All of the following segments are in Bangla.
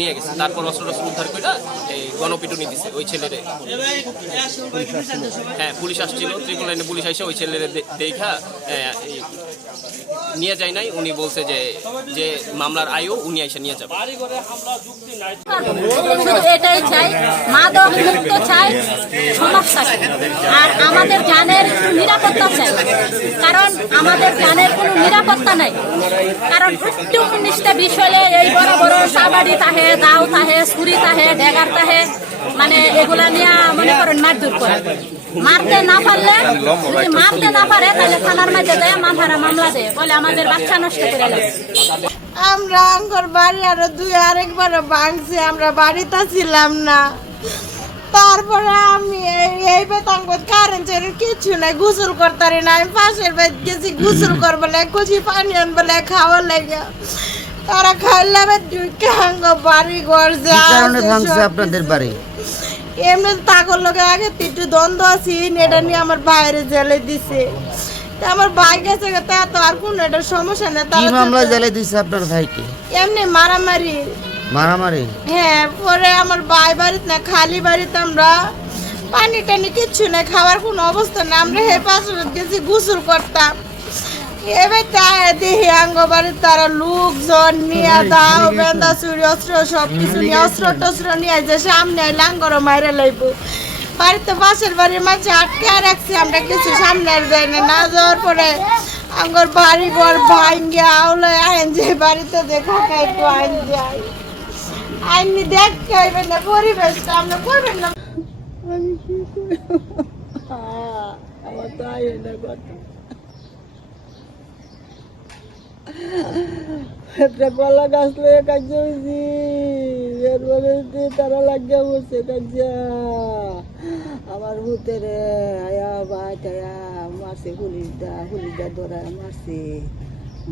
নিয়ে গেছে। তারপর অস্ত্র উদ্ধার করে এই গণপিটুনি দিছে ওই ছেলেরে। হ্যাঁ, পুলিশ আসছিল, ত্রিপুল লাইনে পুলিশ আসে ওই ছেলেরে দেখা নিয়ে যায় নাই। উনি বলছে যে মামলার আয়ও উনি এসে নিয়ে যাবে। এটাই চাই, মাদক মুক্ত চাই সমাজটাকে, আর আমাদের জানের নিরাপত্তা চাই, কারণ আমাদের জানের কোনো নিরাপত্তা নাই। কারণ 19টা বিষয়ে এই বড় বড় সাবাড়ি তাহে, দাও তাহে, ছুরি তাহে, ডেগার তাহে, মানে এগুলা নিয়ে মনে করেন মারধর করে। মারতে না পারলে, যদি মারতে না পারে তাহলে থানার মাঝে দেয়, মামলা দেয়, বলে আমাদের বাচ্চা নষ্ট করে লাগে। আমরা আঙ্গর বাড়ি আরো আরেকবারও ভাঙছে, আমরা বাড়িতে ছিলাম না। তারপরে আমি এই বেতন কারেন্টের কিছু নাই, গোসল করতারি না। আমি পাশের বাড়ি গেছি গোসল করবো লাগে, কুচি পানি আনবো লাগে, খাওয়ার লাগে। তারা খাইলাম বাড়ি ঘর ভাঙছে আপনাদের বাড়ি। এমনি তাকর লোকে আগে একটু দ্বন্দ্ব আছি, এটা নিয়ে আমার বাইরে জেলে দিছে। আমার ভাই গেছে, তা তো আর কোন এটা সমস্যা নেই। কি মামলা জেলে দিছে আপনার ভাইকে? এমনি মারামারি। মারামারি? হ্যাঁ, পরে আমার ভাই বাড়িতে না, খালি বাড়িতে আমরা পানি টানি কিচ্ছু নেই, খাওয়ার কোনো অবস্থা নেই। আমরা হে পাশে গেছি গোসল করতাম। এবার দেখি আঙ্গ বাড়ির তারা লোকজন নিয়ে দাও বেন্দা চুরি অস্ত্র সবকিছু নিয়ে অস্ত্র টস্ত্র নিয়ে যে সামনে লাঙ্গর মাইরে লাইব। বাড়িতে পাশের বাড়ির মাঝে আটকে রাখছি, আমরা কিছু সামনে আর যাই না যাওয়ার পরে আঙ্গর বাড়ি ঘর ভাঙ্গে আওলে আইন যে বাড়িতে দেখা একটু আইন যাই আইনি দেখতে হইবে না, পরিবেশটা আমরা করবেন না। আমি কি আমার তো আইন না কথা, একটা কলা গাছ লয়ে কাজ হয়েছি, এরপরে তারা লাগিয়ে বসে কাজা আমার ভূতেরে আয়া বাটায়া মারছে, হুলিদা ধরা মারছে,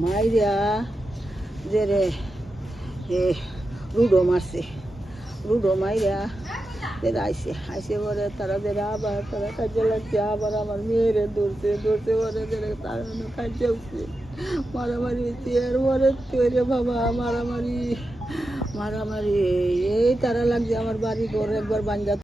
মাইরা যে রে রুডো মারছে, রুডো মাইরা আইসে পরে তারা যেরা আবার তারা কাজে লাগছে, আবার আমার মেয়েরে ধরছে পরে যেটা তার কাজে উঠছে, মারামারি হচ্ছে। এরপরে তৈরি বাবা মারামারি এই তারা লাগছে, আমার বাড়ি ঘর একবার বাঞ্জা